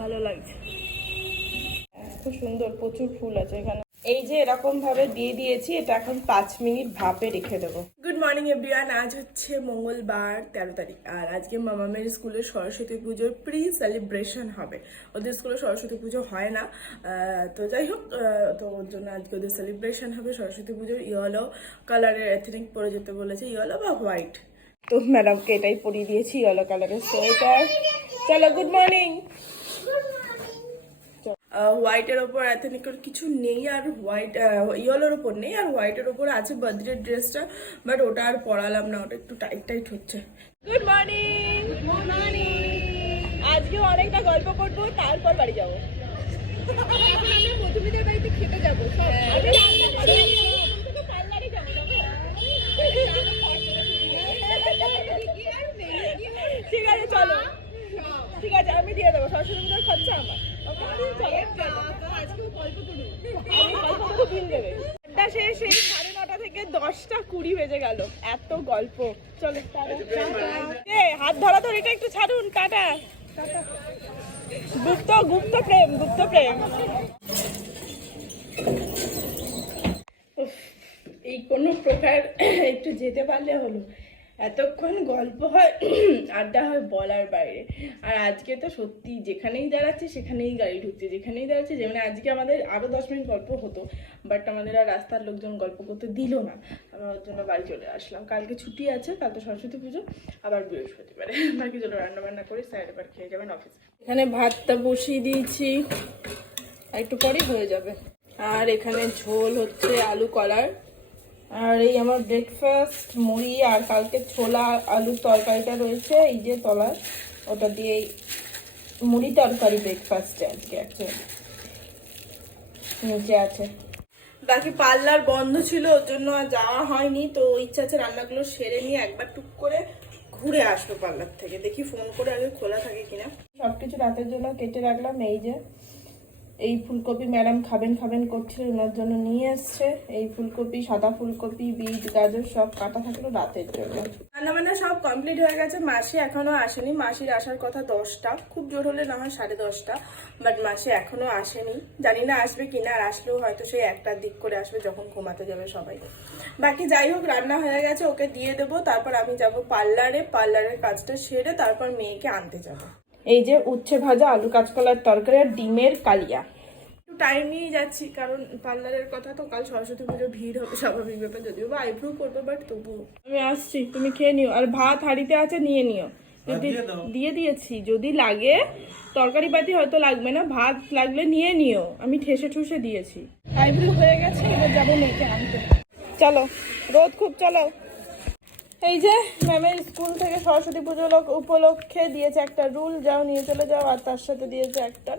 ভালো লাগছে। খুব সুন্দর, প্রচুর ফুল আছে এখানে। এই যে এরকম ভাবে দিয়ে দিয়েছি, এটা এখন পাঁচ মিনিট ভাপে রেখে দেবো। গুড মর্নিং এভরিওয়ান আজ হচ্ছে মঙ্গলবার, তেরো তারিখ। আর আজকে মামামের স্কুলে সরস্বতী পুজোর প্রি সেলিব্রেশন হবে। ওদের স্কুলে সরস্বতী পুজো হয় না। তো যাই হোক তো ওর জন্য আজকে ওদের সেলিব্রেশন হবে। সরস্বতী পুজোর ইয়েলো কালারের এথনিক পরে যেতে বলেছে, ইয়েলো বা হোয়াইট তো ম্যাডামকে এটাই পরিয়ে দিয়েছি ইয়েলো কালারের সোয়েটার। চলো গুড মর্নিং হোয়াইটের ওপর অ্যাথেনিকের কিছু নেই আর হোয়াইট ইয়েলোর ওপর নেই আর হোয়াইটের ওপর আছে বার্থডে ড্রেসটা বাট ওটা আর পরালাম না ওটা একটু টাইট টাইট হচ্ছে। গুড মর্নিং গুড মর্নিং আজকে অনেকটা গল্প করব তারপর বাড়ি যাব। মধুমিতার বাড়িতে খেতে যাব সব ঠিক আছে চলো ঠিক আছে আমি দিয়ে দেবো সরস্বতী পুজোর খরচা আমার Okay? চলো, আজকেও গল্প করুন আমি গল্প করে আড্ডা শেষ এই সাড়ে নটা থেকে দশটা কুড়ি বেজে গেল। এত গল্প। চলো হাত ধরা ধরিটা একটু ছাড়ুন টাটা। গুপ্ত গুপ্ত প্রেম গুপ্ত প্রেম। উফ, এই কোনো প্রকার একটু যেতে পারলে হলো। এতক্ষণ গল্প হয়, আড্ডা হয় বলার বাইরে। আর আজকে তো সত্যি যেখানেই দাঁড়াচ্ছে, সেখানেই গাড়ি ঢুকছে। যেখানেই দাঁড়াচ্ছে, যে মানে আজকে আমাদের আরও দশ মিনিট গল্প হতো বাট আমাদের আর রাস্তার লোকজন গল্প করতে দিল না। আমরা ওর জন্য বাড়ি চলে আসলাম। কালকে ছুটি আছে, কাল তো সরস্বতী পুজো, আবার বৃহস্পতিবারে। বাকি চলো রান্না বান্না করে স্যার এবার খেয়ে যাবেন অফিসে এখানে ভাতটা বসিয়ে দিয়েছি। একটু পরেই হয়ে যাবে। আর এখানে ঝোল হচ্ছে আলু কলার। আর এই আমার ব্রেকফাস্ট মুড়ি আর কালকে ছোলা, আলুর তরকারিটা রয়েছে, এই যে তলার। ওটা দিয়ে মুড়ি তরকারি ব্রেকফাস্টে আজকে অ্যাকচুয়ালি নিচে আছে। বাকি পার্লার বন্ধ ছিল, ওর জন্য আর যাওয়া হয়নি, তো ইচ্ছা আছে রান্নাগুলো সেরে নিয়ে একবার টুক করে ঘুরে আসব পার্লার থেকে। দেখি ফোন করে আগে খোলা থাকে কিনা। সবকিছু রাতের জন্য কেটে রাখলাম, এই যে এই ফুলকপি ম্যাডাম খাবেন খাবেন করছিল, ওনার জন্য নিয়ে এসছে। এই ফুলকপি, সাদা ফুলকপি, বিট, গাজর সব কাটা থাকল রাতের জন্য। রান্না বান্না সব কমপ্লিট হয়ে গেছে। মাসি এখনও আসেনি। মাসির আসার কথা দশটা। খুব জোর হলে না হয় সাড়ে দশটা। বাট মাসি এখনও আসেনি। জানি না আসবে কিনা আর আসলেও হয়তো সেই একটার দিক করে আসবে যখন ঘুমাতে যাবে সবাই। বাকি যাই হোক, রান্না হয়ে গেছে, ওকে দিয়ে দেবো। তারপর আমি যাব পার্লারে। পার্লারের কাজটা সেরে তারপর মেয়েকে আনতে যাব। এই যে উচ্ছে ভাজা আলু কাঁচকলার তরকারি আর ডিমের কালিয়া। একটু টাইম নিয়ে যাচ্ছি কারণ পার্লারের কথা তো কাল সরস্বতী পুজো ভিড় হবে স্বাভাবিক ব্যাপার যদিও বা আইব্রো করব বাট তবুও। আমি আসছি তুমি খেয়ে নিও। আর ভাত হাঁড়িতে আছে নিয়ে নিও। যদি দিয়ে দিয়েছি যদি লাগে তরকারি পাতি হয়তো লাগবে না ভাত লাগলে নিয়ে নিও। আমি ঠেসে ঠুসে দিয়েছি। আইব্রো হয়ে গেছে এবার যাব মেয়েকে আনতে। চলো রোদ খুব চলো। এই যে ম্যামের স্কুল থেকে সরস্বতী পুজো লোক- উপলক্ষে দিয়েছে একটা রুল, যাও নিয়ে চলে যাও, আর তার সাথে দিয়েছে একটা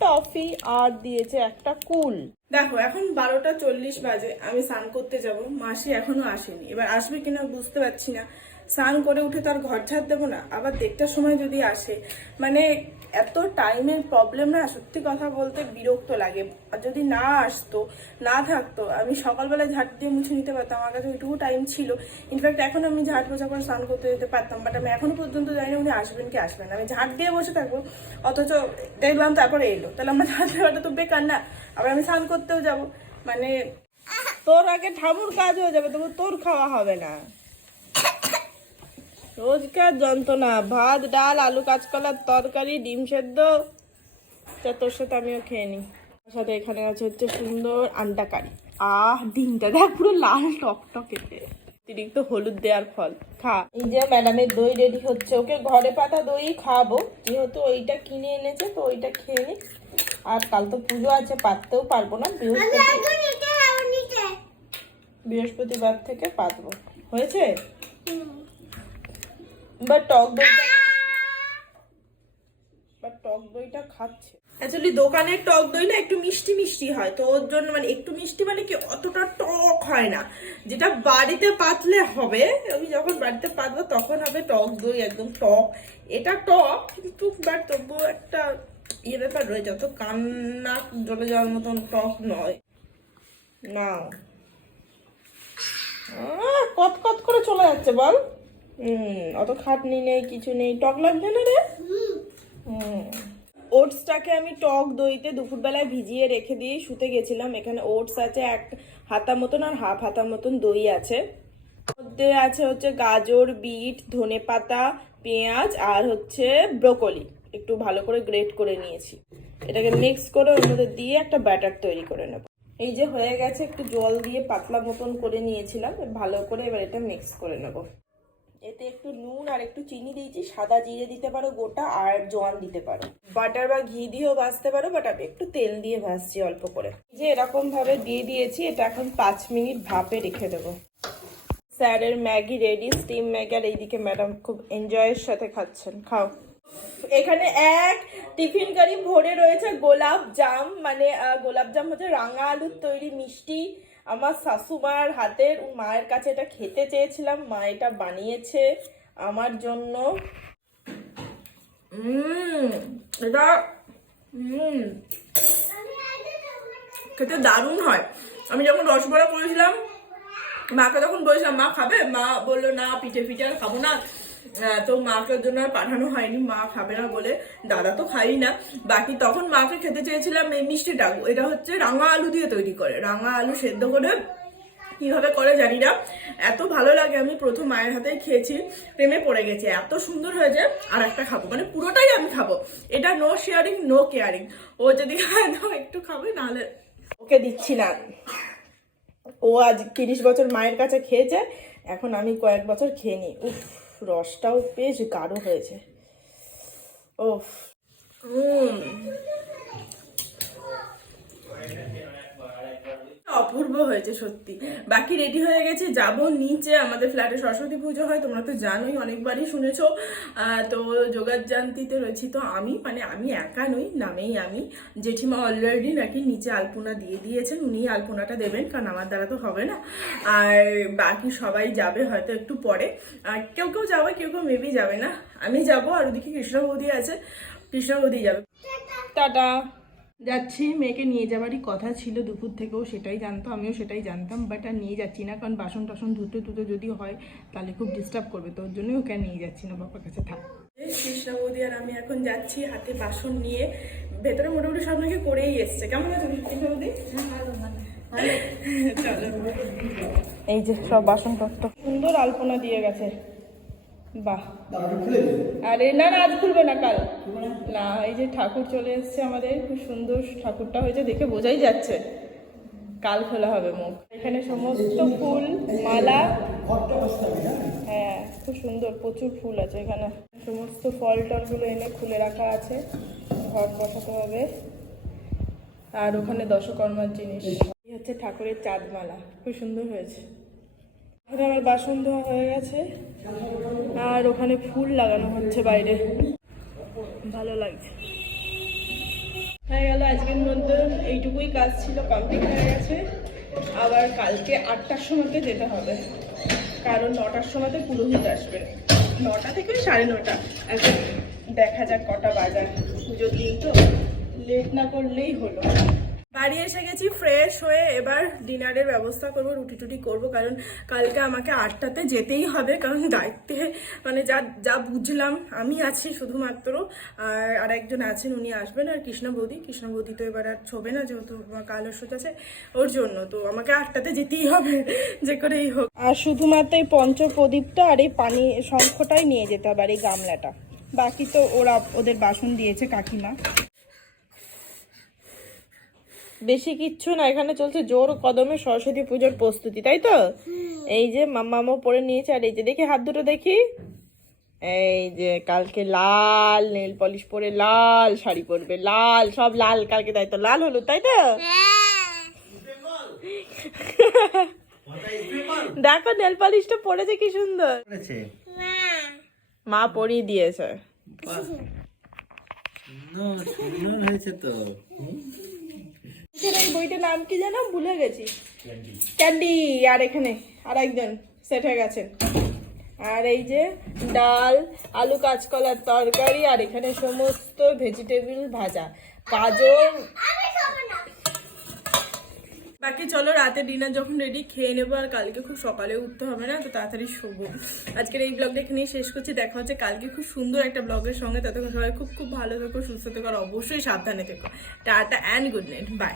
টফি আর দিয়েছে একটা কুল। দেখো, এখন বারোটা চল্লিশ বাজে, আমি স্নান করতে যাব, মাসি এখনও আসেনি। এবার আসবে কিনা বুঝতে পারছি না। স্নান করে উঠে তার ঘর ঝাড় দেবো না? আবার দেড়টার সময় যদি আসে। মানে এত টাইমের প্রবলেম না, সত্যি কথা বলতে বিরক্ত লাগে। যদি না আসতো, না থাকতো, আমি সকালবেলা ঝাড় দিয়ে মুছে নিতে পারতাম। আমার কাছে ওইটুকু টাইম ছিল। ইনফ্যাক্ট এখন আমি ঝাড় পোছা করে স্নান করতে যেতে পারতাম। বাট আমি এখনও পর্যন্ত জানি না উনি আসবেন কি আসবেন না। আমি ঝাড় দিয়ে বসে থাকব, অথচ দেখলাম তারপরে এলো। তাহলে আমার ঝাড় দেওয়াটা তো বেকার না। আবার আমি স্নান করতেও যাব। মানে তোর আগে ঠামুর কাজ হয়ে যাবে, তবু তোর খাওয়া হবে না। রোজকার যন্ত্রণা ভাত ডাল আলু কাঁচকলার তরকারি ডিম সেদ্ধ। তা তোর সাথে আমিও খেয়ে নিই। তার সাথে এখানে আছে হচ্ছে সুন্দর আন্ডা কারি। আহ ডিমটা দেখ পুরো লাল টকটকেতে অতিরিক্ত হলুদ দেওয়ার ফল। খা। এই যে ম্যাডামের দই রেডি হচ্ছে ওকে ঘরে পাতা দই খাব। যেহেতু ওইটা কিনে এনেছে তো ওইটা খেয়ে নি আর কাল তো পুজো আছে পাততেও পারব না বৃহস্পতি বৃহস্পতিবার থেকে পাতবো। হয়েছে? বা টক দইটা বা টক দইটা খাচ্ছে। অ্যাকচুয়ালি দোকানের টক দই না একটু মিষ্টি মিষ্টি হয়। তো ওর জন্য মানে একটু মিষ্টি মানে কি অতটা টক হয় না। যেটা বাড়িতে পাতলে হবে আমি যখন বাড়িতে পাতবো তখন হবে টক দই একদম টক। এটা টক কিন্তু বাট তবুও একটা ইয়ে ব্যাপার রয়েছে অত কান্না জ্বলে যাওয়ার মতন টক নয়। না কত কত করে চলে যাচ্ছে বল? হুম, অত খাটনি নেই, কিছু নেই। টক লাগবে না রে? ওটসটাকে আমি টক দইতে দুপুরবেলায় ভিজিয়ে রেখে দিয়ে শুতে গেছিলাম। এখানে ওটস আছে, এক হাতা মতন আর হাফ হাতা মতন দই আছে। মধ্যে আছে হচ্ছে গাজর, বিট, ধনে পাতা, পেঁয়াজ আর হচ্ছে ব্রোকলি। একটু ভালো করে গ্রেট করে নিয়েছি। এটাকে মিক্স করে ওর মধ্যে দিয়ে একটা ব্যাটার তৈরি করে নেব। এই যে হয়ে গেছে, একটু জল দিয়ে পাতলা মতন করে নিয়েছিলাম। ভালো করে এবার এটা মিক্স করে নেব। এতে একটু নুন আর একটু চিনি দিয়েছি, সাদা জিরে দিতে পারো গোটা আর জোয়ান দিতে পারো। বাটার বা ঘি দিয়েও ভাজতে পারো বাট আমি একটু তেল দিয়ে ভাজছি অল্প করে। যে এরকম ভাবে দিয়ে দিয়েছি, এটা এখন পাঁচ মিনিট ভাপে রেখে দেবো। স্যারের ম্যাগি রেডি, স্টিম ম্যাগি আর এইদিকে ম্যাডাম খুব এনজয়ের সাথে খাচ্ছেন। খাও। এখানে এক টিফিন কারি ভরে রয়েছে, গোলাপ জাম মানে গোলাপ জাম হচ্ছে রাঙা আলুর তৈরি মিষ্টি। আমার শাশুমার হাতের মায়ের কাছে এটা খেতে চেয়েছিলাম, মা এটা বানিয়েছে আমার জন্য। এটা খেতে দারুণ হয়। আমি যখন রসগোল্লা করেছিলাম, মাকে তখন বলেছিলাম, মা খাবে? মা বলল, না, পিঠে পিঠে আর খাব না। তো মাকে জন্য পাঠানো হয়নি। মা খাবে না বলে। দাদা তো খাই না। বাকি তখন মাকে খেতে চেয়েছিলাম এই মিষ্টিটা এটা হচ্ছে রাঙা আলু দিয়ে তৈরি করে। রাঙা আলু সেদ্ধ করে কীভাবে করে জানি না। এত ভালো লাগে। আমি প্রথম মায়ের হাতেই খেয়েছি। প্রেমে পড়ে গেছি। এত সুন্দর হয়েছে। আর একটা খাব। মানে পুরোটাই আমি খাব। এটা নো শেয়ারিং নো কেয়ারিং ও যদি খায়, তো একটু খাবে, নাহলে ওকে দিচ্ছি না। ও আজ তিরিশ বছর মায়ের কাছে খেয়েছে। এখন আমি কয়েক বছর খেয়ে নিই। রসটাও বেশ গাঢ় হয়েছে ও উম। অপূর্ব হয়েছে, সত্যি। বাকি রেডি হয়ে গেছে, যাব নিচে, আমাদের ফ্ল্যাটে সরস্বতী পুজো হয়, তোমরা তো জানোই, অনেকবারই শুনেছো। তো যোগাযান্তিতে রয়েছি তো আমি মানে আমি একা নই, নামেই আমি। জেঠিমা অলরেডি নাকি নিচে আলপনা দিয়ে দিয়েছেন উনি আলপনাটা দেবেন, কারণ আমার দ্বারা তো হবে না। আর বাকি সবাই যাবে হয়তো একটু পরে। আর কেউ কেউ যাবে, কেউ কেউ মেবি যাবে না। আমি যাব, আর ওদিকে কৃষ্ণ বৌদি আছে কৃষ্ণ বৌদি যাবে। টাটা! যাচ্ছি মেয়েকে নিয়ে যাবারই কথা ছিল দুপুর থেকেও সেটাই জানতো আমিও সেটাই জানতাম বাট আর নিয়ে যাচ্ছি না কারণ বাসন টাসন ধুতে ধুতে যদি হয় তাহলে খুব ডিস্টার্ব করবে তো ওর জন্যই ওকে নিয়ে যাচ্ছি না বাবার কাছে থাক। কৃষ্ণা বৌদি আর আমি এখন যাচ্ছি হাতে বাসন নিয়ে ভেতরে মোটামুটি সব নাকি করেই এসছে। কেমন আছে কৃষ্ণা বৌদি? এই যে সব বাসনপত্র। সুন্দর আলপনা দিয়ে গেছে। বাহ। আরে না না আজ খুলবে না কাল। না? এই যে ঠাকুর চলে এসেছে আমাদের খুব সুন্দর ঠাকুরটা হয়েছে দেখে বোঝাই যাচ্ছে। কাল খোলা হবে মুখ। এখানে সমস্ত ফুল মালা। হ্যাঁ খুব সুন্দর প্রচুর ফুল আছে এখানে। সমস্ত ফল টলগুলো এনে খুলে রাখা আছে ঘর বসাতে হবে। আর ওখানে দশকর্মার জিনিস। এই হচ্ছে ঠাকুরের চাঁদমালা খুব সুন্দর হয়েছে। এখানে আমার বাসন ধোয়া হয়ে গেছে। আর ওখানে ফুল লাগানো হচ্ছে বাইরে। ভালো লাগছে। হয়ে গেল আজকের মধ্যে। এইটুকুই কাজ ছিল কমপ্লিট হয়ে গেছে। আবার কালকে আটটার সময়তে যেতে হবে। কারণ নটার সময়তে পুরোহিত আসবে। নটা থেকে সাড়ে নটা। এখন দেখা যাক কটা বাজার। পুজোর দিন তো। লেট না করলেই হলো। বাড়ি এসে গেছি ফ্রেশ হয়ে এবার ডিনারের ব্যবস্থা করব, রুটি টুটি করব, কারণ কালকে আমাকে আটটাতে যেতেই হবে, কারণ দায়িত্বে মানে যা যা বুঝলাম আমি আছি শুধুমাত্র, আর আরেকজন আছেন উনি আসবেন, আর কৃষ্ণ বৌদি কৃষ্ণ বৌদি তো এবার আর ছবে না, যেহেতু কাল ওষুধ আছে ওর জন্য, তো আমাকে আটটাতে যেতেই হবে, যে করেই হোক। আর শুধুমাত্র এই পঞ্চপ্রদীপটা আর এই পানি শঙ্খটাই নিয়ে যেতে হবে, আর এই গামলাটা। বাকি তো ওরা ওদের বাসন দিয়েছে কাকিমা। বেশি কিচ্ছু না এখানে চলছে জোর কদমে সরস্বতী পুজোর প্রস্তুতি তাই তো? এই যে মামামও পরে নিয়েছে আর এই যে দেখি হাত দুটো দেখি। এই যে কালকে লাল নেল পলিশ পরে লাল শাড়ি পরবে লাল সব লাল কালকে তাই তো? লাল হলুদ তাই তো? দেখো নেল পলিশটা পরেছে কি সুন্দর। মা পরিয়ে দিয়েছে। হয়েছে তো। এই বইটার নাম কি জানো ভুলে গেছি। ক্যান্ডি। আর এখানে আর একজন সেট হয়ে গেছেন। আর এই যে ডাল আলু কাঁচকলার তরকারি আর এখানে সমস্ত ভেজিটেবল ভাজা। গাজর বাকি চলো রাতে ডিনার যখন রেডি খেয়ে নেব আর কালকে খুব সকালে উঠতে হবে না, তো তাড়াতাড়ি শোবো। আজকের এই ব্লগটা এখানেই শেষ করছি। দেখা হচ্ছে কালকে খুব সুন্দর একটা ব্লগের সঙ্গে। ততক্ষণ সবাই খুব খুব ভালো থেকো, সুস্থ থেকো, আর অবশ্যই সাবধানে থেকো। Tata and good night bye